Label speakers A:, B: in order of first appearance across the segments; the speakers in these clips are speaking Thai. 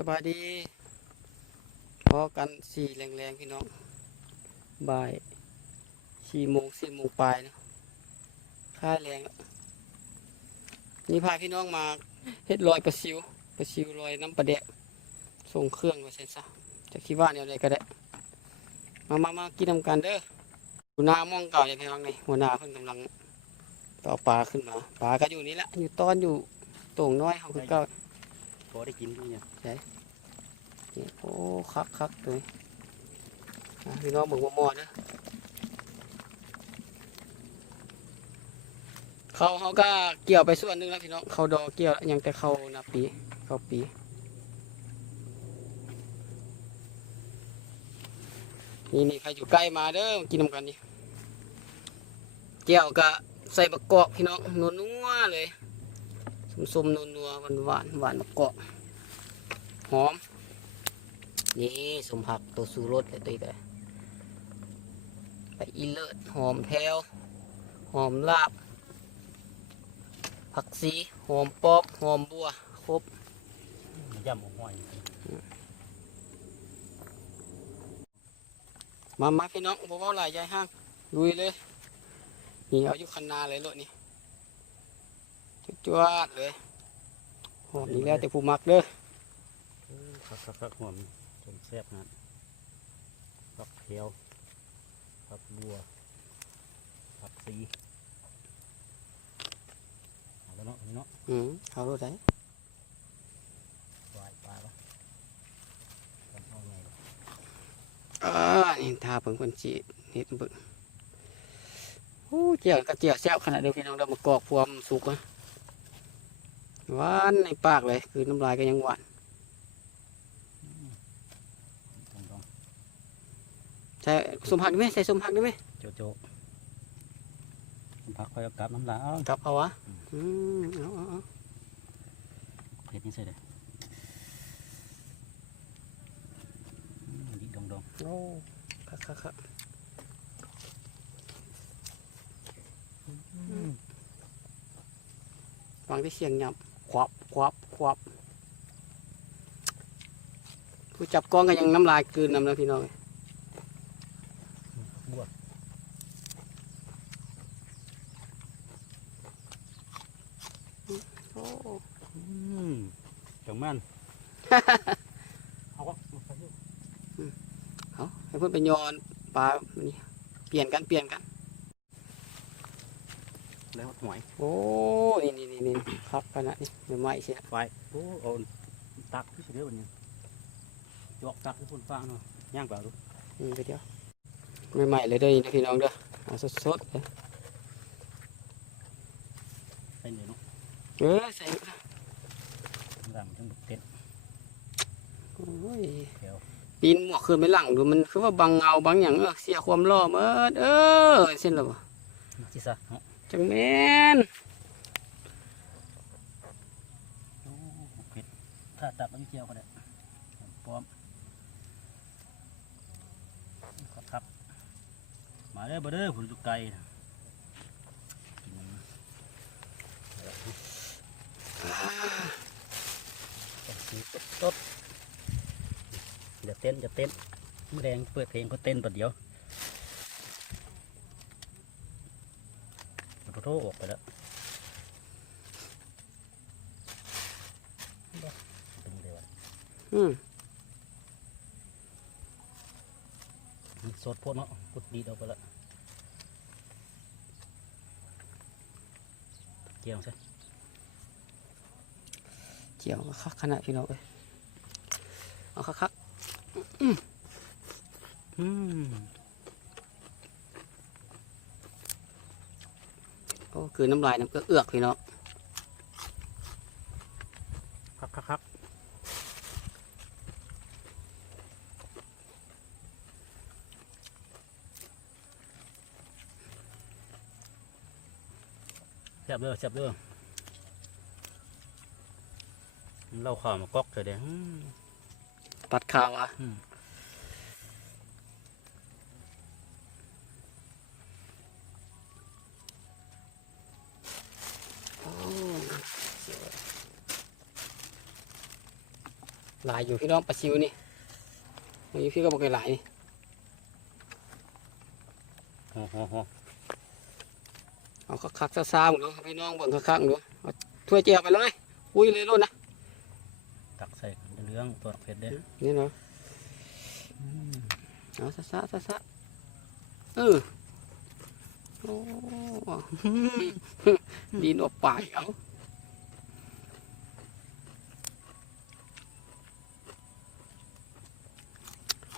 A: สบายดี พอกันสี่แรงๆพี่น้อง บ่ายสี่โมงสี่โมงปลายนะค่าแรงนี่พาพี่น้องมาเฮ็ดลอยปลาซิวปลาซิวลอยน้ำปลาแดกส่งเครื่องมาเสร็จซะจะคิดว่าเนี่ยอะไรก็ได้ มามามากินนำกันเด้อหัวหน้ามองเก่าอย่างพี่น้องนี่หัวหน้าเพิ่นกำลังต่อปลาขึ้นมาปลาก็อยู่นี่แหละอยู่ตอนอยู่ต่งน้อยเขาคือเก่า
B: พอได้กินด้วยเนี่ย
A: นี่โอ้คักคักเลยพี่น้องเบิ่งมอนะเขาเขาก็เกี่ยวไปส่วนหนึงแล้วพี่น้องเขาดอเกี่ยวยังแต่เขานับปีเขาปีนี่นี่ใครอยู่ใกล้มาเด้อกินนำกันนี่เกี่ยวก็ใส่บักกอกพี่น้องนัวๆเลย ส้มๆนัวๆหวานๆหวานบักกอกหอม นี่สมผักตัวสูรสเลยตัวอีกเลยไปอีเลิศหอมแพลวหอมลาบ ผักสีหอมปอบหอมบัว ครบ
B: ย่ำหัวห้อย
A: มามาพี่น้องบ่เว้าหลายยายห้างลุยเลย นี่เอาอยู่คันนาเลยรถนี่ จุดจวดเลยหอมนี่แล้วแต่ผู้มักเด้อ
B: คักคักคักหอมจนแซ่บนะผักเขียวผักบัวผักสีเอาแล้วเนาะเนาะ
A: อืมเอารถได้
B: วาปลาปะกันเอาไง
A: อ่านี่ทาเพิ่งคนจีเห็ดเบิ่งโอ้เจียวกระเจียวแซ่บขนาดเดียวพี่น้องเดามากอกพวมสุกนะ หวานในปากเลย คือน้ำลายก็ยังหวาน
B: ลองลอง
A: ใส่สมผักได้ไหมใส่สมผักได้ไหม
B: โจโจผักคอยเอากลับน้ำลายเอา
A: กลับเอาวะอืมเอาเอาเอา
B: เผ็ดนี่ใส่เลยอืมดิดองดอง
A: โอ้คักคักคัก
B: อืม
A: ฟังที่เสียงหยับ ควับควับควับผู้จับกล้องก็ยังน้ำลายกลืนน้ำแล้วพี่น้อง
B: บัว
A: โอ้
B: อืมจังมันเอาวะเอาไปอยู่
A: เอาให้เพื่อนไปโยอนปลานี่เปลี่ยนกันเปลี่ยนกัน
B: แล้วหอย
A: โอ้นี่นี่นี่นี่ครับขนาดนี้เดี๋ยวไม่เสีย
B: ไฟโอ้เอาตักที่สุดเดียววันนี้ยกตักที่คนฟังเนาะย่างเปล่าดู
A: อืมไปเดียวใหม่ๆเลยเด้อนี่นะพี่น้องเด้อเอาสดๆเลย
B: เป็นเลยเนาะ
A: เออใส่
B: ร่างทั้งเต็น
A: โอ้ย
B: เดี๋ยว
A: ปีนหมวกขึ้นไปหลังดูมันคือว่าบังเงาบังอย่างเออเสียความล่อเมิดเออเส้นหรอ วะ
B: ที่ซะเนาะ
A: จังแม่น
B: โอ้เผ็ดถ้าตับมันเจียวก็ได้พร้อมครับครับมาเด้อบ่เด้อผลตุกไก่นะกินมันนะต้องสีตดๆอย่าเต้นอย่าเต้นมอแดงเปิดเพลงก็เต้นประเดี๋ยวมันโทษออกไปแล้วเป็นเดียว
A: อืม
B: มันสดโพดเนาะพุดดีดออกไปแล้วเกี่ยวใช่
A: เจียวคักขนาดพี่น้องเอ้ยเอาคัก
B: อืม
A: ๆโอ้คือน้ำลายน้ำเอือกๆพี่น้อง
B: ครับครับครับแซ่บเด้อแซ่บเด้อเล่าข่าวมาก๊อกเถอะเด้ออืม
A: ตัดข่าวอะ
B: อืม
A: โอ้ หลายอยู่พี่น้องปลาชิวนี่วันนี้พี่ก็บอกเลยหลายนี่
B: โอ้โหโห
A: เอาคักๆซ่าๆหมดเลยพี่น้องเบิ่งคักๆหมดเอาถ้วยเจียวไปเลยอุ้ยเลยรุ่นนะ
B: ตักใส่เรื่องตัวเผ็ดเด้อ
A: นี่เนาะ
B: อืม
A: เอาซ่าซ่าซ่าซ่าเออโอ้ดินออกปากเอาโอ้คักๆ
B: อืม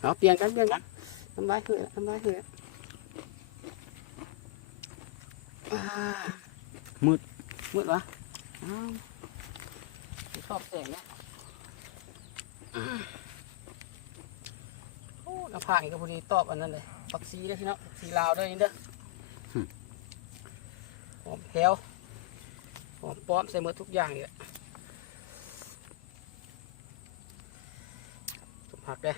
A: เอาเปลี่ยนกันเปลี่ยนกันทำลายเหือะทำลายเหือะอ่า
B: มืด
A: มืดวะอ้าวชอบแสงเนี่ยอืมโอ้หน้าผากนี่ก็พอดีตอบอันนั้นเลยปักซีเด้อพี่น้องปักซีลาวเด้วยนี่เด้อหอมแถวหอมป้อมใส่หมดทุกอย่างนี่แหละสม ผักเด้อ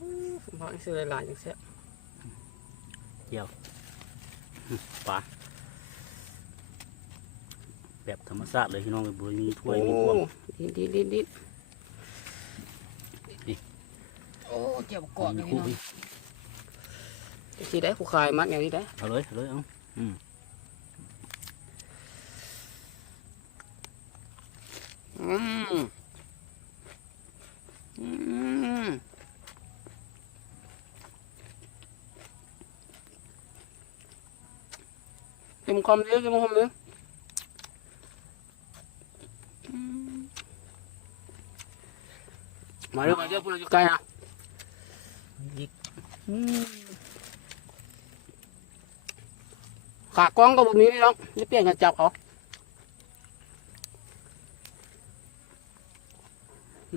A: อืมสมผักนี่ซื้อหลายๆจังเสีย
B: ปลาแบบธรรมชาติเลยพี่น้องบุมีถ้วยมีพวง
A: ดินดินดินดิน
B: นี่
A: โอ้เจ็บกรอบเลย
B: มี
A: พี่
B: คู่
A: น้องทีได้ผู้ขายมัดอย่างนี้ได้
B: เอาเลยเอาเลยเอาอืม
A: อืม อืมเต็มคอมเลยเต็มคอมเลยอืมาเร็วมาเร็วพูดอยู่ไกลนะ
B: อีก
A: ขากล้องก็แบบนี้พี่น้องจะเปลี่ยนกันจับเอา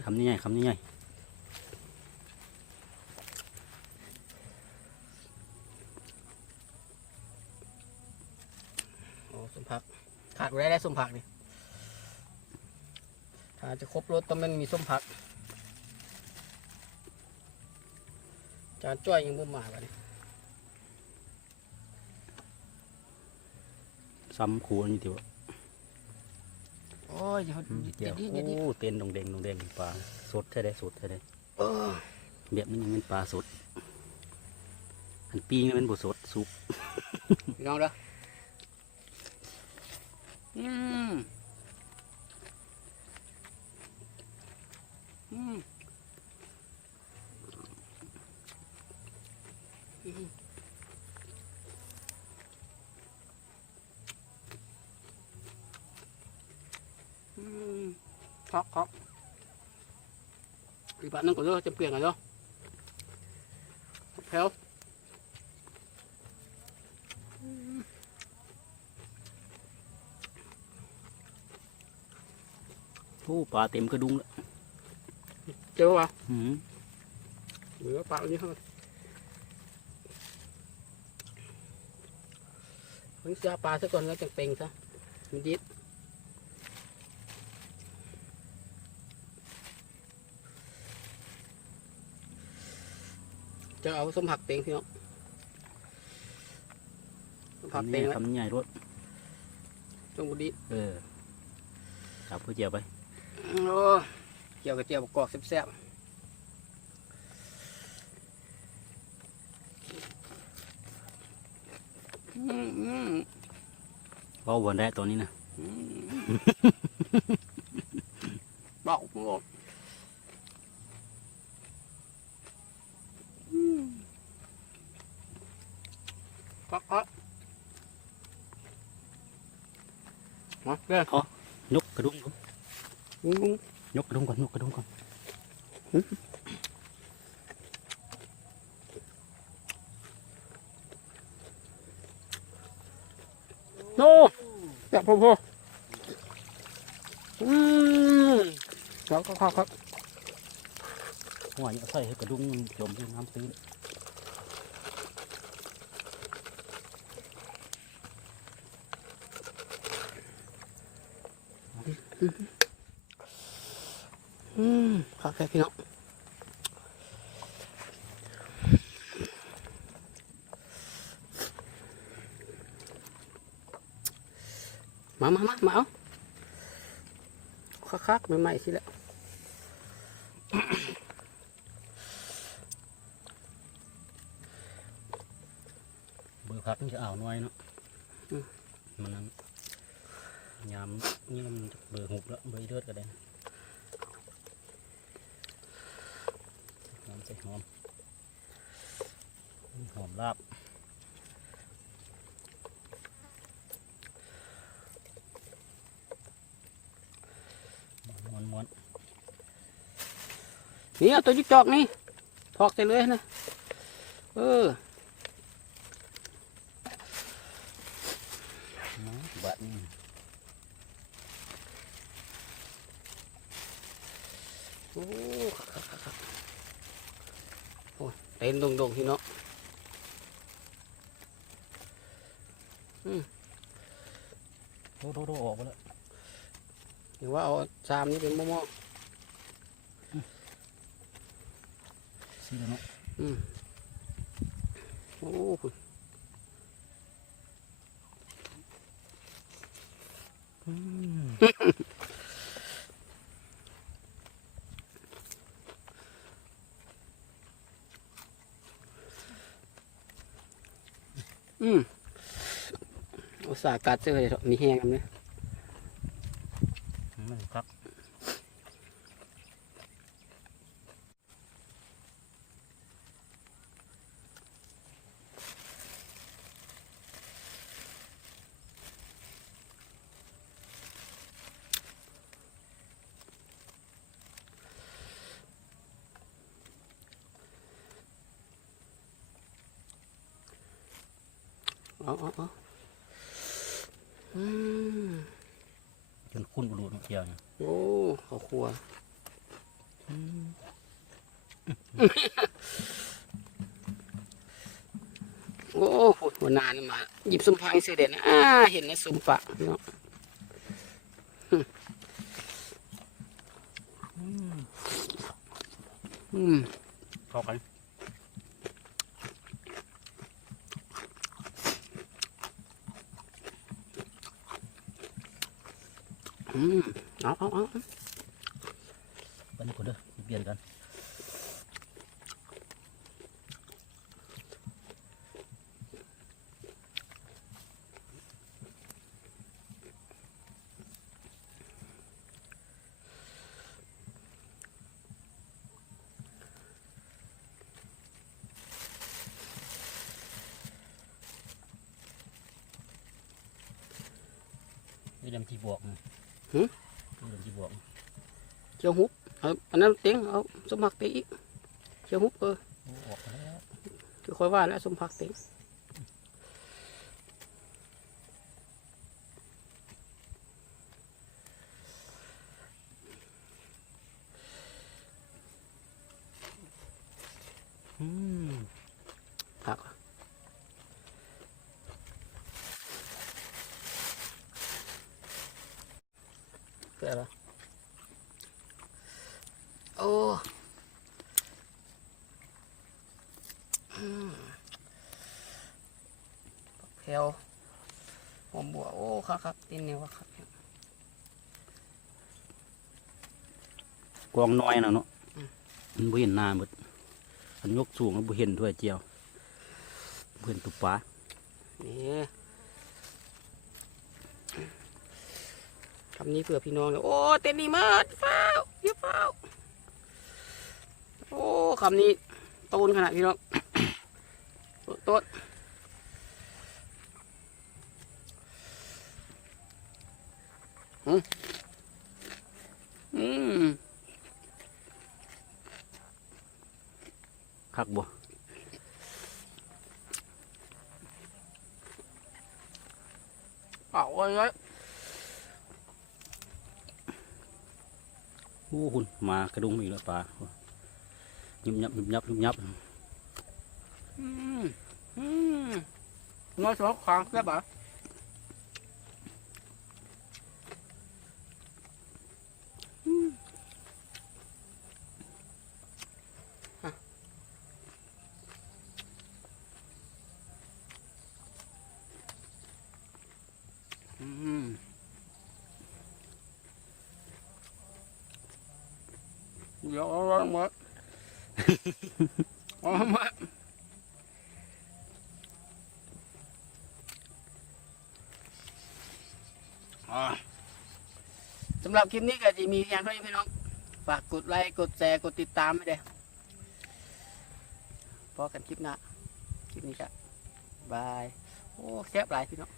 B: คำนี้ใหญ่คำนี้ใหญ่
A: โอ้สมผัก ขาดไว้ได้ส้มผักนี่ถ้าจะครบรถต้องมันมีส้มผัก จานจ้อยยังบ่มาบัดนี้
B: ซ้ำคูนี่ทีวะ
A: โอ้ยเดี๋ยวเดี๋
B: เดี๋
A: ย
B: ยวว
A: ดิเดี๋ยวดิ
B: โอ้เต้นดงเดงดงเดงปลาสดแท้ได้สดแท้ได้
A: เออ
B: แบบนี้ยังเป็นปลาสด อันปีนี่เป็นบุสดสุก
A: พี่น้องเด้อ อืมอืมอืมอืมครับครับอีก bạn นึงก็เด้อจะเปลี่ยนกันเด้อแถว
B: โอ้ปลาเต็มกระดุงแล้ว
A: เจอป่ะ
B: อืม
A: เหลือปลาอันนี้เท่านั้นเฮ้ยเสียปลาซะก่อนแล้วจะเป่งซะมันยิดจะเอาส้มผักเป่งพี่น้องส้มผัก
B: คำนี้
A: เป่ง
B: ใหญ่
A: ไว้
B: คำนี้ใหญ่รวด
A: จงบุดี
B: เออจับเพื่อเจียวไป
A: โอ้เจียวกับเจียวกรอกแซ่บๆอืมอืม
B: เว่าวันได้ตัวนี้นะ
A: บอกบอกก็ก็มาเด้อย
B: กกระดุงก่อน
A: งุ้งงุ้ง
B: ยกกระดงก่อนยกกระดงก่อน
A: โน่แบบพ่อพ่ออืมแล้วก็ครับครับ
B: หัวเนี่ยใส่ให้กระดุงจมที่น้ำตื้น
A: อื มครับแค่พี่น้องมามามามาเอาคักๆใหม่ๆสิแหละ
B: เบอร์พักมันจะเอาหน่อยเนาะมันนั้นยามนี่มันเบอร์หุบแล้วเบอร์เลือดก็ได้นะหอม ใส่หอม หอมลาบม้วนม้วน
A: นี่เอาตัวจิ๊กจอกนี่ถอกใส่เลยนะ เออ
B: บะนี่
A: โอ้คักๆๆโอ้ย เต้นดงๆพี่น้อง
B: โทษโทษโทษออกไปแล้ว
A: หรือว่าเอาชามนี้เป็นหม้อ
B: ซีแล้วเนาะ
A: ๆอืมโอ้คุณ
B: อืม
A: อุตส่าห์กัดเสื้อเลยมีแห้งกัน
B: เลย
A: เอาเอาเอาอืม
B: จนคุ้นบุรุษเกี่ยวเนี่ย
A: โอ้ข้าวครัวโอ้โหหัวหน้านี่มาหยิบสมพังเสด็จนะอ่าเห็นในสมปะพี่น้องอืม
B: เข้ากัน
A: อืมเอาเอาเอา
B: ไปนี่คนเด้อเปลี่ยนกัน นี่ ดำที่บวกนะนี่ดำที่บวก
A: เจียวหุบเอาอันนั้นเต็งเอาสมผักเต็งอีกเจียวหุบเออ
B: โอ้ออกมาแล้ว
A: คือค่อยว่าแล้วสมผักเต็งผัก เกิดอะไรโอ้อืมแพลวหอมบัวโอ้คักคักๆตินเนี่ยวะครับ
B: กองน้อยนะเนาะ
A: อืม
B: มันบ่เห็นหน้าหมดมันยกสูงแล้วบ่เห็นถ้วยเจียวบ่เห็นตุปลา
A: นี่ำนี้เผื่อพี่น้องเลยโอ้เต้นนี่มาดเฝ้าเยอะเฝ้าโอ้คำนี้ตูนขนาดพี่น้องโต๊ดอืมอืม
B: คักบ่
A: เอาไว้ไว้
B: โอ้คุณมากระดุมอีกแล้วปลายุบยับยุบยับยุบยับ
A: น้อยสองขางแซ่บอะ เดี๋ยวเอาไว้หมดเอาหมดอ่าสำหรับคลิปนี้ก็จะมีเพียงเท่านี้พี่น้อง ฝากกดไลค์กดแชร์กดติดตามให้ด้วยพอกันคลิปหน้าคลิปนี้ก็บาย โอ้แซ่บหลายพี่น้อง